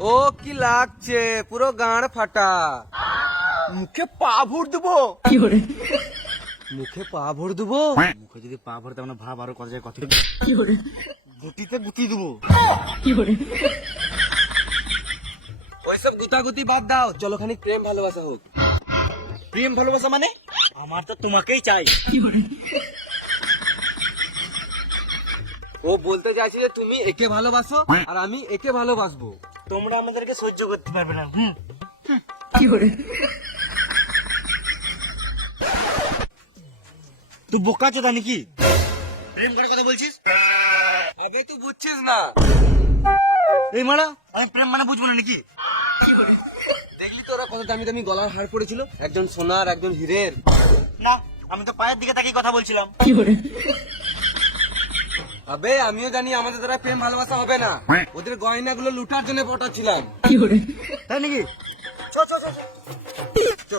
ও কি লাগছে, পুরো গাঁড় ফাটা। মুখে পা ভর দেবো। মুখে পা ভর দেবো? মুখে যদি পা ভরতে আমরা ভাব আরো কত যায় কত গুটিতে গুটি দেবো। ওইসব গুতাগুতি বাদ দাও, চলো খানিক প্রেম ভালোবাসা হোক। প্রেম ভালোবাসা মানে? আমার তো তোমাকেই চাই। ও বলতে চাইছে যে তুমি একে ভালোবাসো আর আমি একে ভালোবাসবো। তোমরা আমাদেরকে সহ্য করতে পারবে না। তুই বোকা চোদা নাকি? প্রেম করার কথা বলছিস? আগে তুই বুঝছিস না। এই মারা, আমি প্রেম মানে বুঝবো না নাকি? দেখলি তো ওরা কত দামি দামি গলার হার পড়েছিল, একজন সোনার একজন হীরের। না, আমি তো পায়ের দিকে তাকিয়ে কথা বলছিলাম। আবে আমিও জানি আমাদের দ্বারা প্রেম ভালোবাসা হবে না, ওদের গয়নাগুলো লুটার জন্য পটাচ্ছিলাম। তাই নাকি? চ চ চ চ।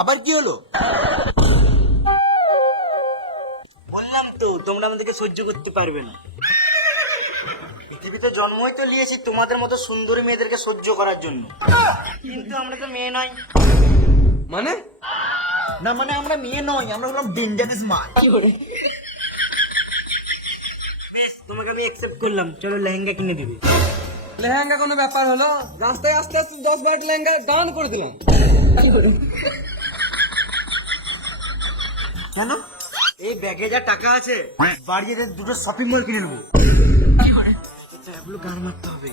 আবার কি হলো? বললাম তো তোমরা আমাদেরকে সহ্য করতে পারবে না। পৃথিবীতে জন্মই তো নিয়েছি তোমাদের মতো সুন্দরী মেয়েদেরকে সহ্য করার জন্য, কিন্তু আমরা তো মেয়ে নয়। মানে? না মানে আমরা মেয়ে নই, আমরা হলাম ডেঞ্জারাস মাল। বেশ, তোমাকে আমি অ্যাকসেপ্ট করলাম, চলো লেহেঙ্গা কিনে দিবে। লেহেঙ্গা কোনো ব্যাপার হলো? রাস্তায় আস্তে আস্তে 10-12 লেহেঙ্গা দান করে দিলাম। কেন? এই ব্যাগে যা টাকা আছে বাড়ি যেতে দুটো শপিং মল কিনে নেবো। এগুলো গান মারতে হবে।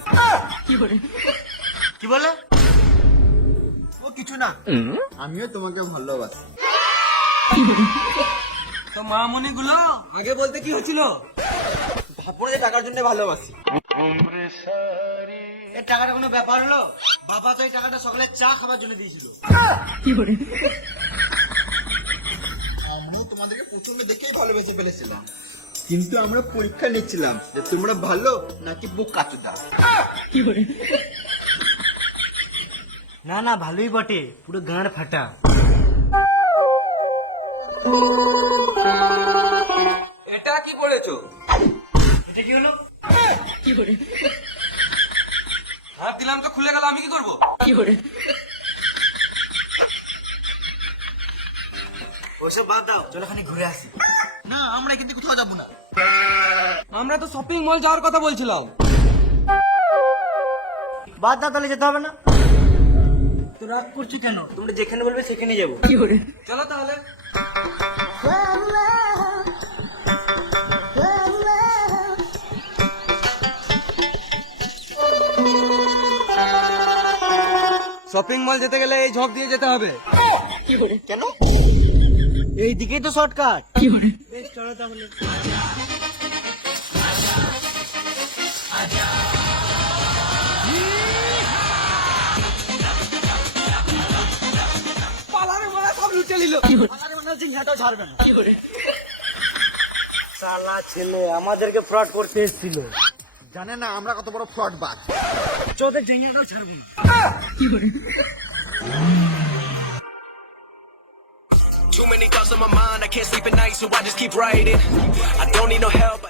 কি বলে? ও কিছু না, আমিও তোমাকে ভালোবাসি। তো মামনি গুলো আগে বলতে কি হচ্ছিল? ভাবনে টাকার জন্য ভালোবাসি। এই টাকাটা কোনো ব্যাপার হলো? বাবা তো এই টাকাটা সকালে চা খাবার জন্য দিয়েছিল। আমিও তোমাদেরকে প্রথমে দেখেই ভালোবেসে ফেলেছিলাম, কিন্তু আমরা পরীক্ষা নিচ্ছিলাম যে তোমরা ভালো নাকি বোকা চোদা। না না, ভালোই বটে, পুরো গাঁড় ফাটা। এটা কি পড়েছো? এটা কি হলো? হাত দিলাম তো খুলে গেল, আমি কি করবো? ওসব বাদ দাও, চলো খানি ঘুরে আসি। না, আমরা কিন্তু কোথাও যাবো না। আমরা তো শপিং মল যাওয়ার কথা বলছিলাম। বাদ দাও, তাহলে যেতে হবে না। তো রাগ করছো কেন? তোমরা যেখানে বলবে সেখানে যাবো। চলো তাহলে। শপিং মল যেতে গেলে এই ঝোপ দিয়ে যেতে হবে। কেন? এই দিকেই তো শর্টকাট। বেশ, চলো তাহলে। পালারে মারা সব লুটে নিল। ছাড়বে না। শালা ছেলে আমাদেরকে ফ্রড করতে এসেছিল, জানে না আমরা কত বড় ফ্রড বাজ। চোদের জেঙ্গাটাও ছাড়বে না। Too many thoughts on my mind, I can't sleep at night, so I just keep writing. I don't need no help.